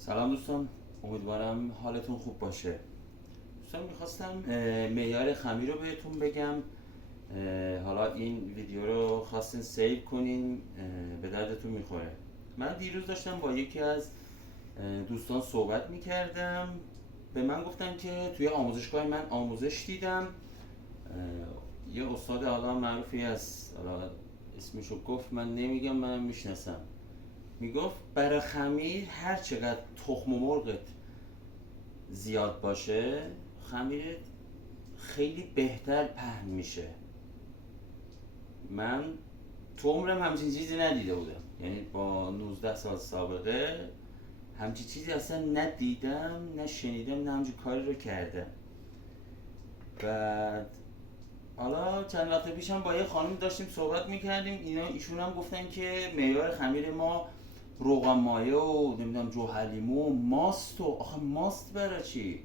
سلام دوستان، امیدوارم حالتون خوب باشه. دوستان میخواستم معیار خمیر رو بهتون بگم. حالا این ویدیو رو خواستین سیو کنین، به دردتون میخوره. من دیروز داشتم با یکی از دوستان صحبت میکردم. به من گفتن که توی آموزشگاه من آموزش دیدم. یه استاد حالا معروفی از، حالا اسمشو گفت، من نمیگم، من میشناسم. میگفت برای خمیر هر چقدر تخم مرغت زیاد باشه، خمیرت خیلی بهتر پهن میشه. من تو عمرم همچین چیزی ندیده بودم، یعنی با 19 سال سابقه همچین چیزی اصلا ندیدم، نه شنیدم، نه همچین کاری رو کردم. بعد حالا چند وقت پیشم با یه خانم داشتیم صحبت میکردیم، ایشون هم گفتن که معیار خمیر ما روغن مایه و نمیدونم جوهلیمو و ماست. و آخه ماست برای چی؟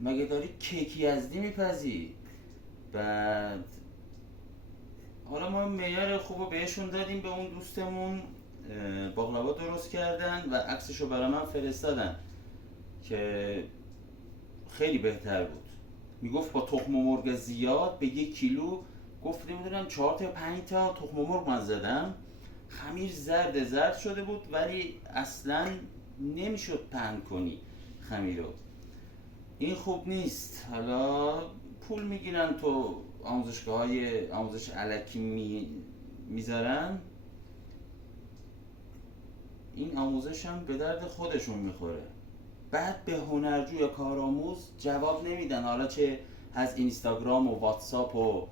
مگه داری کیک یزدی میپزی؟ بعد حالا ما معیار خوب رو بهشون دادیم، به اون دوستمون باقلوا درست کردن و عکسشو برای من فرستادن که خیلی بهتر بود. میگفت با تخم مرغ زیاد به 1 کیلو، گفت نمیدونم 4 تا 5 تا تخم مرغ من زدم، خمیر زرد شده بود، ولی اصلا نمیشد پهن کنی خمیر رو. این خوب نیست. حالا پول میگیرن تو آموزشگاه های آموزش علکی میذارن، این آموزش هم به درد خودشون میخوره. بعد به هنرجو یا کارآموز جواب نمیدن، حالا چه از اینستاگرام و واتساپ و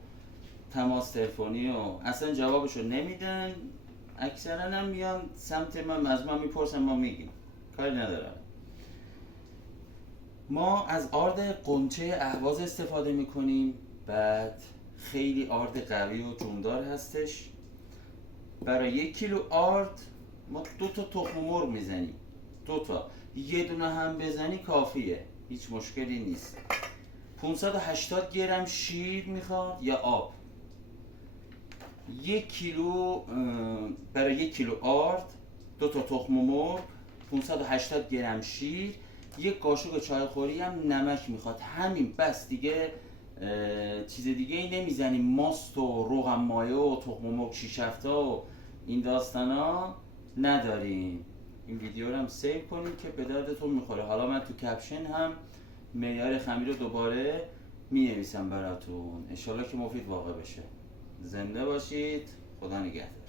تماس تلفنی و اصلا جوابشو نمیدن. اکثرا هم میان سمت من، از من میپرسن، ما میگیم، کاری ندارم. ما از آرد قنچه اهواز استفاده میکنیم. بعد خیلی آرد قوی و جوندار هستش. برای 1 کیلو آرد ما 2 تا تخم مرغ میزنیم، 2 تا، یه دونه هم بزنی کافیه، هیچ مشکلی نیست. 580 گرم شیر میخواد یا آب. 1 کیلو، برای 1 کیلو آرد 2 تا تخم مرغ، 580 گرم شیر، یک قاشق چایخوری هم نمک میخواد. همین بس دیگه. چیز دیگه ای نمیزنیم، ماست و روغن مایه و تخم مرغ 6 7 تا و این داستانا نداریم. این ویدیو رو هم سیو کنید که به دردتون میخوره. حالا من تو کپشن هم معیار خمیر رو دوباره می نویسم براتون، انشالله که مفید واقع بشه. زنده باشید، خدا نگهدار.